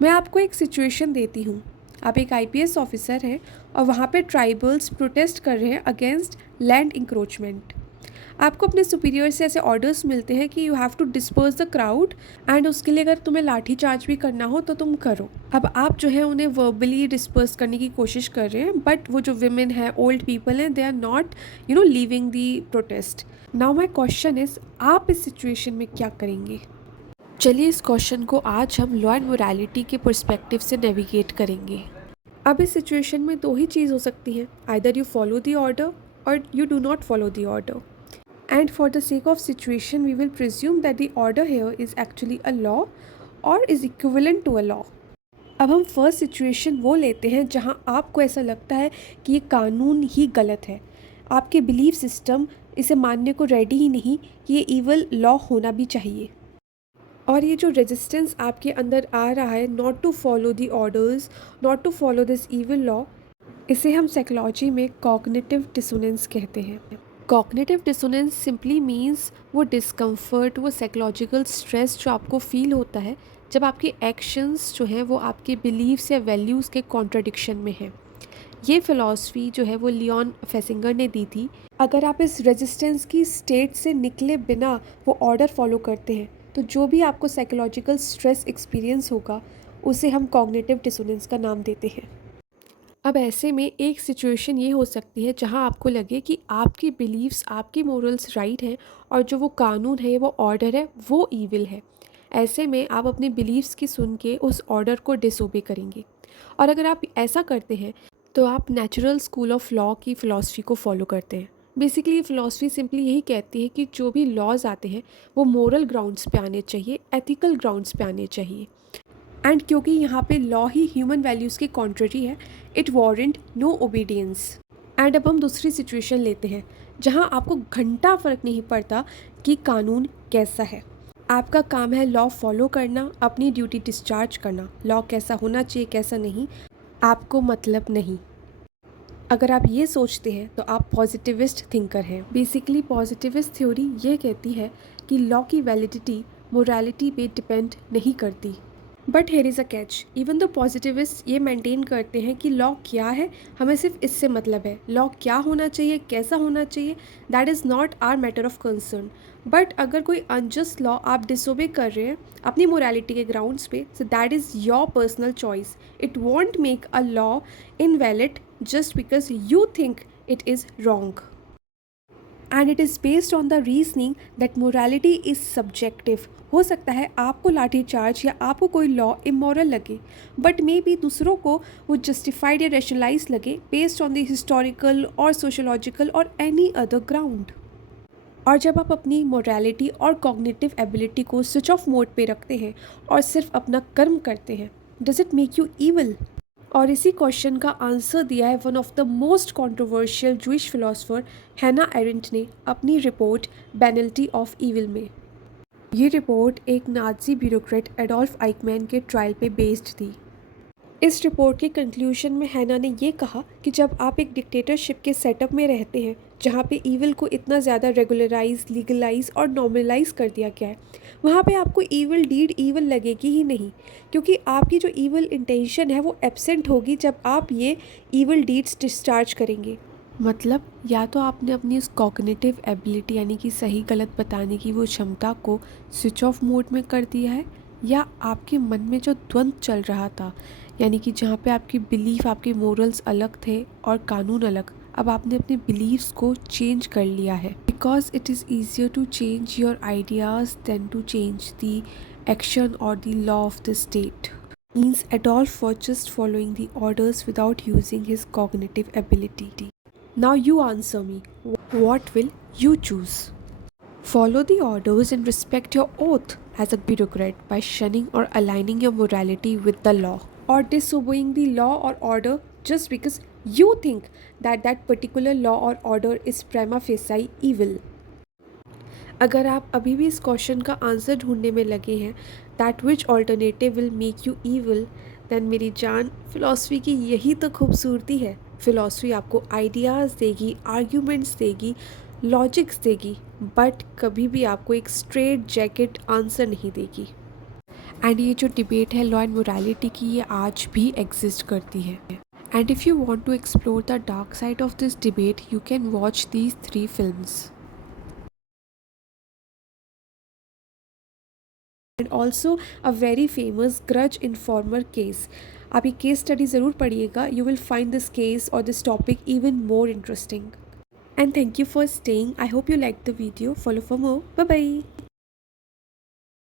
मैं आपको एक सिचुएशन देती हूँ। आप एक आईपीएस ऑफिसर हैं और वहाँ पे ट्राइबल्स प्रोटेस्ट कर रहे हैं अगेंस्ट लैंड इंक्रोचमेंट। आपको अपने सुपीरियर से ऐसे ऑर्डर्स मिलते हैं कि you have to disperse the crowd and उसके लिए अगर तुम्हें लाठी चार्ज भी करना हो तो तुम करो। अब आप जो है उन्हें वर्बली डिस्पर्स करने की कोशिश कर रहे हैं, बट वो जो विमेन है, ओल्ड पीपल हैं, they are not leaving the protest. Now my question is, आप इस सिचुएशन में क्या करेंगे? चलिए इस क्वेश्चन को आज हम लॉ एंड मोरालिटी के पर्सपेक्टिव से नेविगेट करेंगे। अब इस सिचुएशन में दो ही चीज़ हो सकती हैं, either you follow the order or you do not follow the order. And for the sake of situation, we will presume that the order here is actually a law or is equivalent to a law. अब हम first situation वो लेते हैं जहां आपको ऐसा लगता है कि ये कानून ही गलत है, आपके बिलीफ सिस्टम इसे मानने को रेडी ही नहीं कि ये इवल लॉ होना भी चाहिए। और ये जो रेजिस्टेंस आपके अंदर आ रहा है, not to follow the orders, not to follow this evil law, इसे हम साइकोलॉजी में कॉग्निटिव डिसोनेंस कहते हैं। कॉग्निटिव डिसोनेंस सिंपली मीन्स वो डिस्कम्फर्ट, वो साइकोलॉजिकल स्ट्रेस जो आपको फील होता है जब आपके एक्शंस जो हैं वो आपके बिलीव्स या वैल्यूज़ के कॉन्ट्रडिक्शन में हैं। ये फ़िलॉसफी जो है वो लियोन फेसिंगर ने दी थी। अगर आप इस रेजिस्टेंस की स्टेट से निकले बिना वो ऑर्डर फॉलो करते हैं तो जो भी आपको साइकोलॉजिकल स्ट्रेस एक्सपीरियंस होगा उसे हम कॉग्निटिव डिसोनेंस का नाम देते हैं। अब ऐसे में एक सिचुएशन ये हो सकती है जहां आपको लगे कि आपकी बिलीव्स, आपकी मोरल्स राइट हैं और जो वो कानून है, वो ऑर्डर है, वो ईविल है। ऐसे में आप अपने बिलीव्स की सुन के उस ऑर्डर को डिसोबे करेंगे। और अगर आप ऐसा करते हैं तो आप नेचुरल स्कूल ऑफ लॉ की फ़िलॉसफी को फॉलो करते हैं। बेसिकली ये फ़िलॉसफी सिंपली यही कहती है कि जो भी लॉज आते हैं वो मोरल ग्राउंड्स पे आने चाहिए, एथिकल ग्राउंड्स पे आने चाहिए। एंड क्योंकि यहाँ पे लॉ ही ह्यूमन वैल्यूज़ के कॉन्ट्ररी है, it warrant no obedience. And अब हम दूसरी सिचुएशन लेते हैं जहाँ आपको घंटा फ़र्क नहीं पड़ता कि कानून कैसा है। आपका काम है लॉ फॉलो करना, अपनी ड्यूटी डिस्चार्ज करना। लॉ कैसा होना चाहिए, कैसा नहीं, आपको मतलब नहीं। अगर आप ये सोचते हैं तो आप पॉजिटिविस्ट थिंकर हैं। बेसिकली पॉजिटिविस्ट थ्योरी ये कहती है कि लॉ की वैलिडिटी मोरालिटी पे डिपेंड नहीं करती। But here is a catch, even though positivist ये मेंटेन करते हैं कि लॉ क्या है, हमें सिर्फ इससे मतलब है। लॉ क्या होना चाहिए, कैसा होना चाहिए, that is not our matter of concern. But अगर कोई अनजस्ट लॉ आप डिसोबे कर रहे हैं अपनी मोरालिटी के ग्राउंड्स पे, so that is your personal choice. It won't make a law invalid just because you think it is wrong. And it is based on the reasoning that morality is subjective. हो सकता है आपको लाठी charge या आपको कोई law immoral लगे, but may be दूसरों को वो जस्टिफाइड या रेशनलाइज लगे बेस्ड ऑन द हिस्टोरिकल और सोशोलॉजिकल और एनी अदर ग्राउंड। और जब आप अपनी मोरालिटी और कॉग्निटिव एबिलिटी को स्विच ऑफ मोड पे रखते हैं और सिर्फ अपना कर्म करते हैं, does it make you evil? और इसी क्वेश्चन का आंसर दिया है one of the most controversial Jewish philosopher हैना एरेंट ने अपनी रिपोर्ट पेनल्टी ऑफ ईविल में। ये रिपोर्ट एक नाज़ी ब्यूरोक्रेट एडोल्फ आइकमैन के ट्रायल पे बेस्ड थी। इस रिपोर्ट के कंक्लूजन में हैना ने ये कहा कि जब आप एक डिक्टेटरशिप के सेटअप में रहते हैं जहाँ पे ईविल को इतना ज़्यादा रेगुलराइज, लीगलाइज और नॉर्मलाइज कर दिया गया है, वहाँ पे आपको ईविल डीड ईविल लगेगी ही नहीं, क्योंकि आपकी जो ईविल इंटेंशन है वो एब्सेंट होगी जब आप ये ईविल डीड्स डिस्चार्ज करेंगे। मतलब या तो आपने अपनी उस कॉग्निटिव एबिलिटी यानी कि सही गलत बताने की वो क्षमता को स्विच ऑफ मोड में कर दिया है, या आपके मन में जो द्वंद्व चल रहा था, यानी कि जहाँ पे आपकी बिलीफ, आपके मोरल्स अलग थे और कानून अलग, अब आपने अपने बिलीव्स को चेंज कर लिया है। Because it is easier to change your ideas than to change the action or the law of the state. Means Adolf was just following the orders without using his cognitive ability. Now you answer me. What will you choose? Follow the orders and respect your oath as a bureaucrat by shunning or aligning your morality with the law, or disobeying the law or order just because you think that that particular law or order is prima facie evil. अगर आप अभी भी इस question का answer ढूंढने में लगे हैं, that which alternative will make you evil, then मेरी जान, फ़िलॉसफी की यही तो खूबसूरती है। फ़िलॉसफी आपको आइडियाज़ देगी, आर्ग्यूमेंट्स देगी, लॉजिक्स देगी, बट कभी भी आपको एक स्ट्रेट जैकेट आंसर नहीं देगी। एंड ये जो डिबेट है लॉ एंड मोरालिटी की, ये आज भी एग्जिस्ट करती है. And if you want to explore the dark side of this debate, you can watch these 3 films. And also a very famous grudge informer case. आप ये केस स्टडी ज़रूर पढ़िएगा. You will find this case और this topic even more interesting. And thank you for staying. I hope you liked the video. Follow for more. Bye bye.